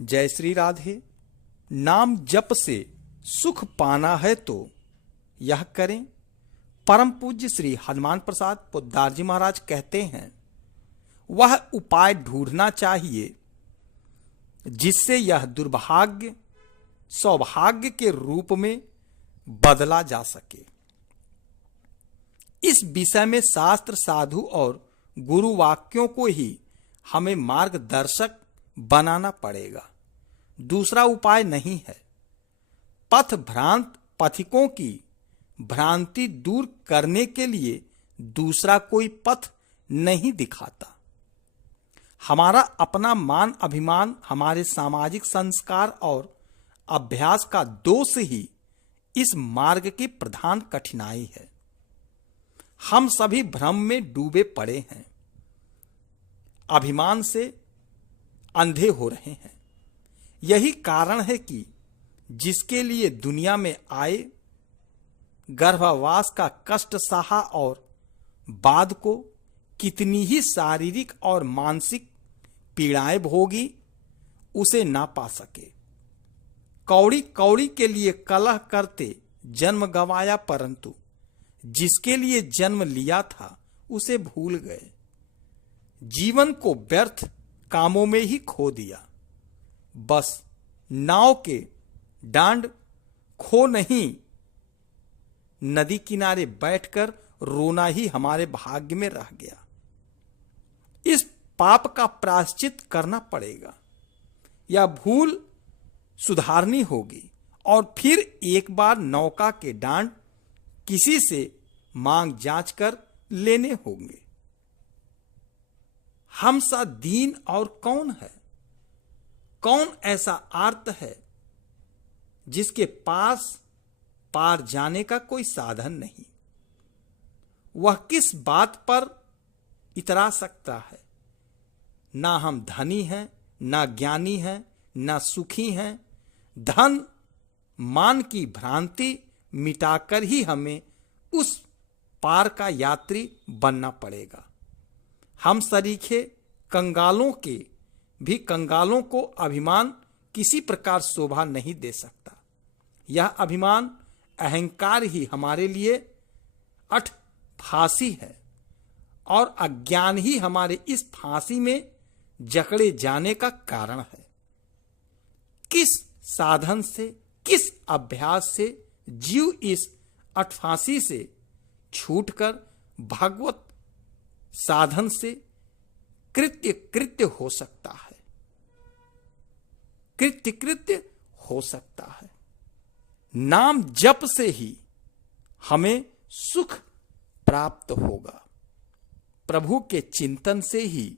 जय श्री राधे। नाम जप से सुख पाना है तो यह करें। परम पूज्य श्री हनुमान प्रसाद पोद्दार जी महाराज कहते हैं, वह उपाय ढूंढना चाहिए जिससे यह दुर्भाग्य सौभाग्य के रूप में बदला जा सके। इस विषय में शास्त्र, साधु और गुरु वाक्यों को ही हमें मार्गदर्शक बनाना पड़ेगा, दूसरा उपाय नहीं है। पथ भ्रांत पथिकों की भ्रांति दूर करने के लिए दूसरा कोई पथ नहीं दिखाता। हमारा अपना मान अभिमान, हमारे सामाजिक संस्कार और अभ्यास का दोष ही इस मार्ग की प्रधान कठिनाई है। हम सभी भ्रम में डूबे पड़े हैं, अभिमान से अंधे हो रहे हैं। यही कारण है कि जिसके लिए दुनिया में आए, गर्भवास का कष्ट सहा और बाद को कितनी ही शारीरिक और मानसिक पीड़ाएं भोगी, उसे ना पा सके। कौड़ी कौड़ी के लिए कलह करते जन्म गंवाया, परंतु जिसके लिए जन्म लिया था उसे भूल गए। जीवन को व्यर्थ कामों में ही खो दिया। बस नाव के डांड खो नहीं, नदी किनारे बैठकर रोना ही हमारे भाग्य में रह गया। इस पाप का प्रायश्चित करना पड़ेगा, यह भूल सुधारनी होगी और फिर एक बार नौका के डांड किसी से मांग जांच कर लेने होंगे। हम सा दीन और कौन है? कौन ऐसा आर्त है जिसके पास पार जाने का कोई साधन नहीं? वह किस बात पर इतरा सकता है? ना हम धनी हैं, ना ज्ञानी हैं, ना सुखी हैं। धन मान की भ्रांति मिटाकर ही हमें उस पार का यात्री बनना पड़ेगा। हम सरीखे कंगालों के भी कंगालों को अभिमान किसी प्रकार शोभा नहीं दे सकता। यह अभिमान, अहंकार ही हमारे लिए अठ फांसी है और अज्ञान ही हमारे इस फांसी में जकड़े जाने का कारण है। किस साधन से, किस अभ्यास से जीव इस अठफांसी से छूटकर भगवत साधन से कृत्य हो सकता है, कृत्य हो सकता है। नाम जप से ही हमें सुख प्राप्त होगा। प्रभु के चिंतन से ही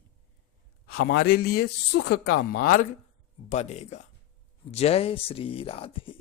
हमारे लिए सुख का मार्ग बनेगा। जय श्री राधे।